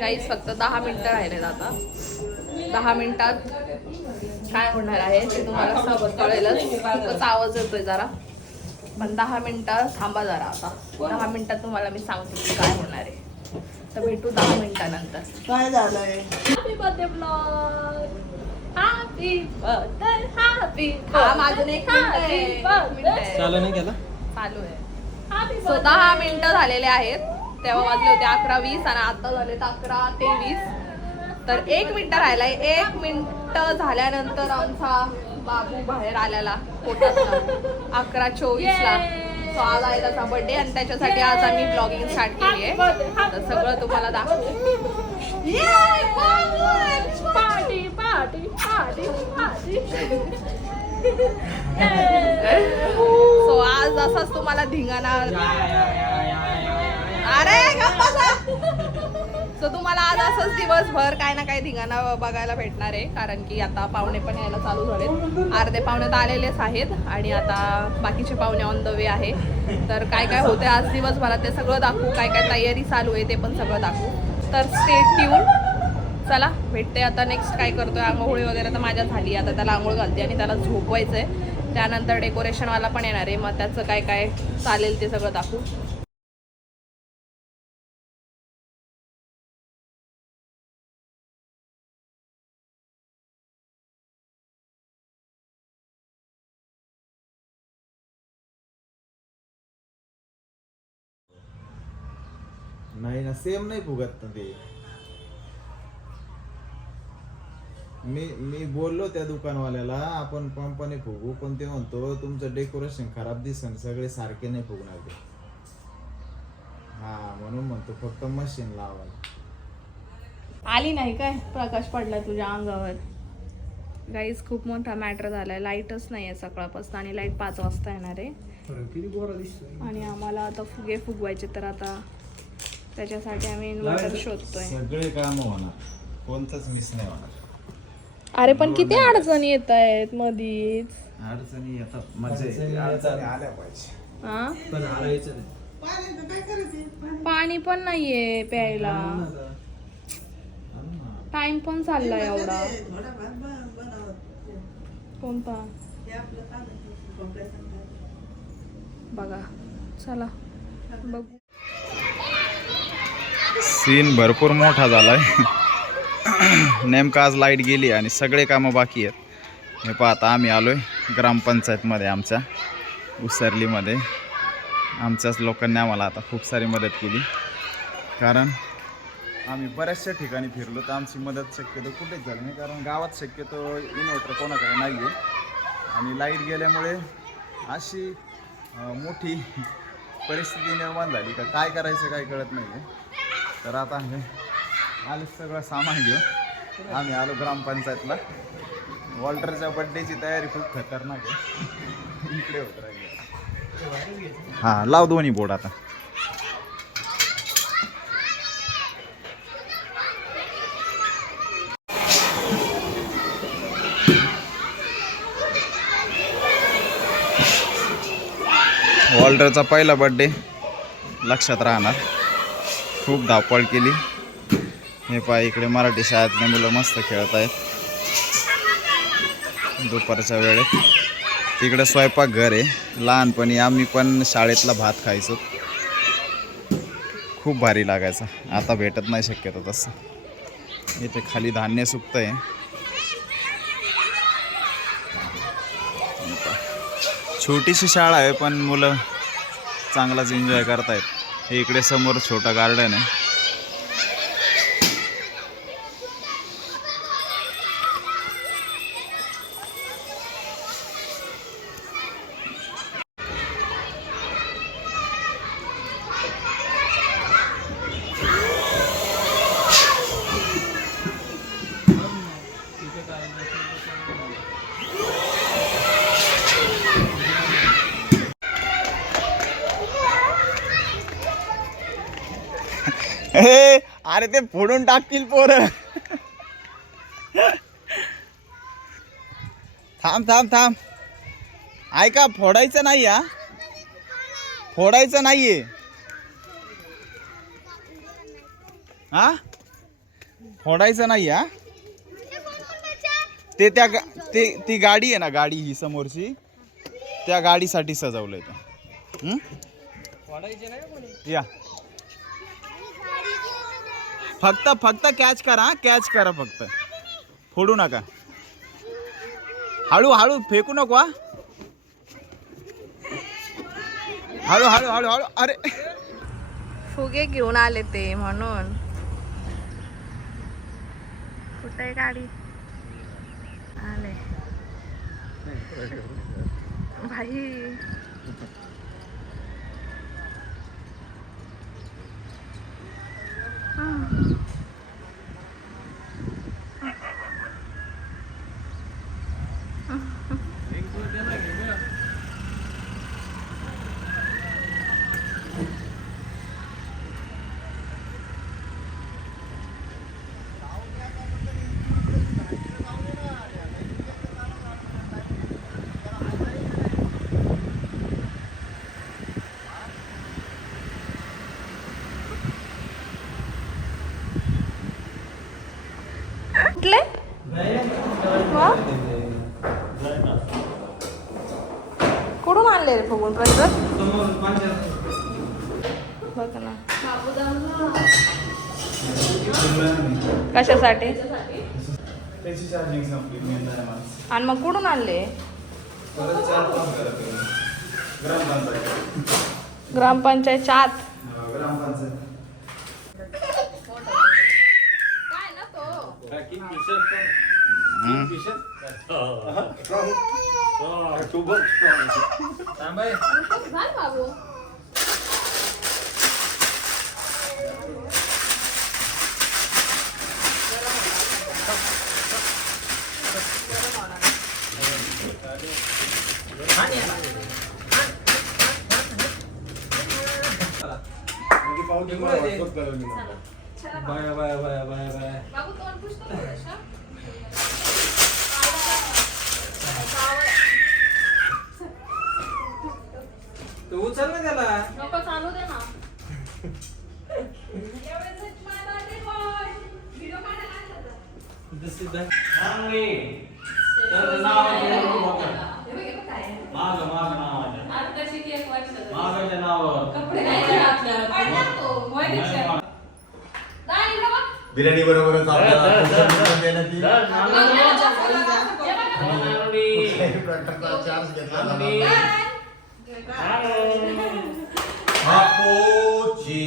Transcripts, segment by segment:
काहीच फक्त दहा मिनिटं राहिलेत आता. दहा मिनिटात काय होणार आहे ते तुम्हाला सोबत कळेलच. खूपच आवाज येतोय जरा. पण दहा मिनिटं थांबा जरा आता. दहा मिनिटात तुम्हाला मी सांगते की काय होणार आहे. तर भेटू दहा मिनिटानंतर. काय झालंय? Happy birthday blog happy birthday happy हा माझं एक. चालू नाही केला? चालू आहे. सो दहा मिनिटं झालेले आहेत. तेव्हा वाजले होते अकरा वीस आणि आता झाले अकरा तेवीस. तर एक मिनिट राहिलाय. एक मिनिट झाल्यानंतर आमचा बाबू बाहेर आलेला अकरा चोवीस ला सो आज आहे त्याचा बर्थडे आणि त्याच्यासाठी आज आम्ही ब्लॉगिंग स्टार्ट केली आहे तर सगळं तुम्हाला दाखवू. Party party party party so आज असाच तुम्हाला धिंगाणा. अरे सो तुम्हाला आज असंच दिवसभर काय ना काय धिंगाणा बघायला भेटणार आहे कारण की आता पाहुणे पण यायला चालू झालेत. अर्धे पाहुणे तर आलेलेच आहेत आणि आता बाकीचे पाहुणे ऑन द वे आहे. तर काय काय होते आज दिवसभरात ते सगळं दाखवू. काय काय तयारी चालू आहे ते पण सगळं दाखवू. तर स्टे ट्यून चला भेटते आता नेक्स्ट काय करतोय आंघोळी वगैरे तर माझ्या झाली. आता त्याला आंघोळ घालते आणि त्याला झोपवायचं आहे त्यानंतर डेकोरेशनवाला पण येणार आहे. मग त्याचं काय काय चालेल ते सगळं दाखवू. नाही ना सेम नाही फुगत ना ते मी मी बोललो त्या दुकानवाल्याला आपण पंपाने फुगू पण ते म्हणतो तुमचं डेकोरेशन खराब दिसन सगळे सारखे नाही फुगणार ते हा म्हणून म्हणतो फक्त मशीन लावायला आली नाही काय प्रकाश पडला तुझ्या अंगावर गाईज खूप मोठा मॅटर झालाय लाईटच नाही आहे सकाळपासून आणि लाइट पाच वाजता येणार आहे आणि आम्हाला आता फुगे फुगवायचे तर आता त्याच्यासाठी आम्ही इन्व्हर्टर शोधतोय. सगळे काम होणार. कोणतंच मिस नाही होणार. अरे पण किती अडचणी येत आहेत मधीच. अडचणी येतात. मजा येते. अडचणी आल्या पाहिजे. हा पण हरायचं नाही. पाणी पण नाहीये प्यायला. टाइम पण चाललाय एवढा. कोणता. बघा. चला. बघू. सीन भरपूर मोठा झाला आहे नेमका आज लाइट गेली आणि सगळे कामं बाकी आहेत. हे पाहता आम्ही आलो आहे ग्रामपंचायतमध्ये आमच्या उसरलीमध्ये. आमच्याच लोकांनी आम्हाला आता खूप सारी मदत केली. कारण आम्ही बऱ्याचशा ठिकाणी फिरलो तर आमची मदत शक्यतो कुठेच झाली नाही. कारण गावात शक्यतो इन्व्हर्टर कोणाकडे नाही आहे आणि लाइट गेल्यामुळे अशी मोठी परिस्थिती निर्माण झाली. का काय करायचं काय कळत नाही आहे तर आता आम्ही आले सगळं सामान घेऊन. आम्ही आलो ग्रामपंचायतला. वॉल्टरच्या बड्डेची तयारी खूप खतरनाक आहे. इकडे होत राहिली हां लाव दोन्ही बोर्ड आता. वॉल्टरचा पहिला बड्डे लक्षात राहणार. खूप धावपळ केली. हे पहा इकडे मराठी शाळेतले मुलं मस्त खेळत आहेत. दुपारच्या वेळेत. तिकडे स्वयंपाक घर आहे. लहानपणी आम्ही पण शाळेतला भात खायचो. खूप भारी लागायचा. आता भेटत नाही शक्यतो तसं. इथे खाली धान्य सुकतं आहे छोटीशी शाळा आहे पण मुलं चांगलाच एन्जॉय करतायत. हे इकडे समोर छोटं गार्डन आहे हे अरे ते फोडून टाकतील पोर. थांब थांब थांब. ऐका फोडायचं नाही हा? फोडायचं नाहीये. हा? फोडायचं नाही हा? ते त्या गा- ते ती गाडी आहे ना गाडी ही समोरची त्या गाडीसाठी सजवलंय ते? या. फक्त फक्त कॅच करा कॅच करा फक्त. फोडू नका. हळू हळू फेकू नको हा. हळू हळू हळू हळू. अरे. फुगे घेऊन आले ते म्हणून. कुठे आहे गाडी? आले. भाई कुठले हा? कुठून आणले रे फुगून प्रज्वल बघ ना कशासाठी? त्याची चार्जिंग संपली. आणि मग कुठून आणले? परत चार पाच करा तुम्ही. ग्रामपंचायत. ग्रामपंचायतच्या आत? हा, ग्रामपंचायत. काय ना तो. घाल बाबू bye bye bye bye bye. तू उचल ना त्याला नको चालू दे ना birthday boy. Video काढायला आणलं होतं. सिद्ध हे बघ, हे बघ काय आहे. माग माग नाव आत्ताशी ती मागाच्या नावावर कपडे नाही तो. इकडं बघ. बिर्याणी बरोबरच आपल्याला पुढचं देण्यात येईल. हे बघ, ट्रॅक्टरचा चार्ज घेतला जाणार. दाई. बापूची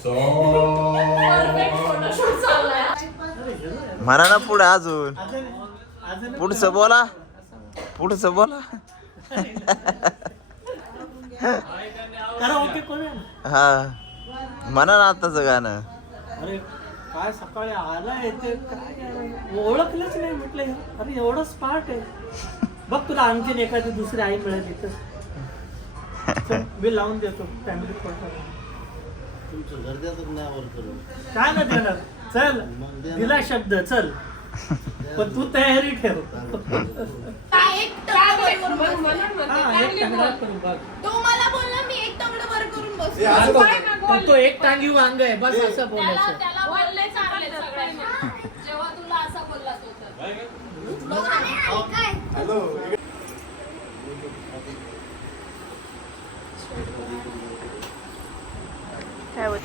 Perfect photoshoot चाललाय. म्हणा ना पुढे अजून पुढचं बोला पुढचं बोला. हा म्हणा ना आताच गाणं. अरे काय सकाळी आलाय ते? काय ओळखलंच नाही म्हटलं अरे एवढं स्मार्ट आहे. बघ तुला आणखीन एखादी दुसरी आई मिळेल चल, मी लावून देतो फॅमिली काय ना देणार. चल दिला शब्द चल. पण तू तयारी ठेव. तो मला बोलला मी एक टंगडं वर करून बसतो. असं होतं. काय ना पण बोल. तो एक टांगी वांग आहे बस असं त्याला बोलायचं त्याला बोलले चांगले सगळ्यांना जेव्हा तुला असा बोलला तो तर. हॅलो काय होत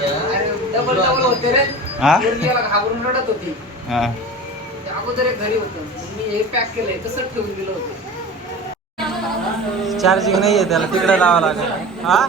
डबल डबल होते रे. हा? मुलगीला घाबरून रडत होती. हा. ते अगोदर एक घरी होतं. मग मी हे पॅक केलंय तसंच ठेवून दिलं होतं. चार्जिंग नाहीये त्याला तिकडे लावा लागेल. हा?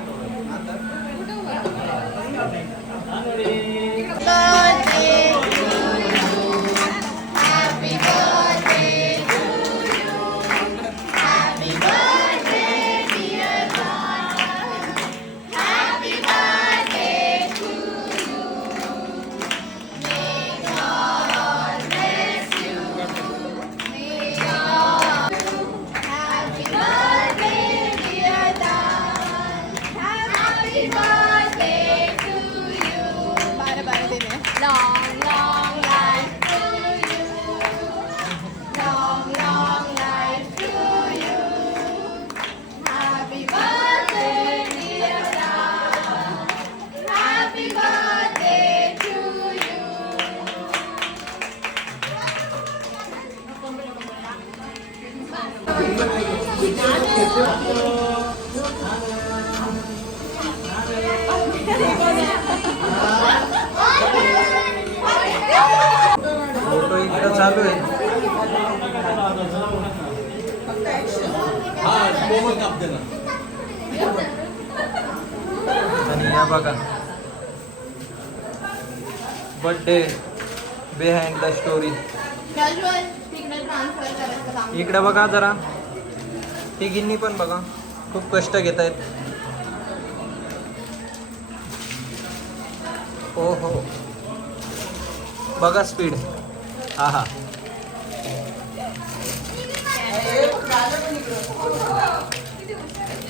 चालू आहे. आणि या बघा. बर्थडे बिहाइंड द स्टोरी इकडे बघा जरा. तिघींनी पण बघा. खूप कष्ट घेत आहेत हो हो. बघा स्पीड हा हा.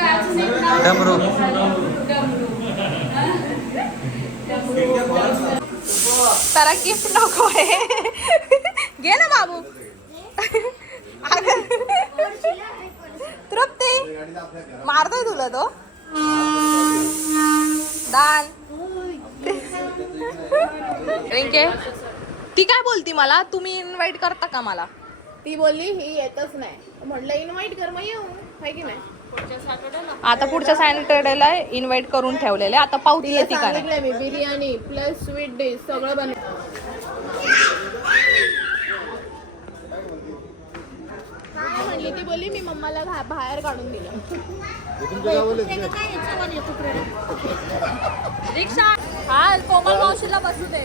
अजून एक नाव? डमरू. डमरू. त्याला गिफ्ट नको आहे घे ना बाबू अगं. तृप्ती मारतोय तुला तो दान रिंके ती काय बोलती मला? तुम्ही इन्व्हाइट करता का मला? ती बोलली ही येतच नाही. म्हटलं इन्व्हाइट कर मग येऊ. आहे की नाही? आता पुढच्या सॅटर्डेला इन्व्हाइट करून ठेवलेले. आता पावती तिला येते का? नाही? सांगितलंय मी बिर्याणी प्लस स्वीट डिश सगळं बनव. काय म्हणली? ती बोलली मी मम्माला घा- बाहेर काढून दिलं. रिक्षा. हा कोमल मावशीला बसू दे.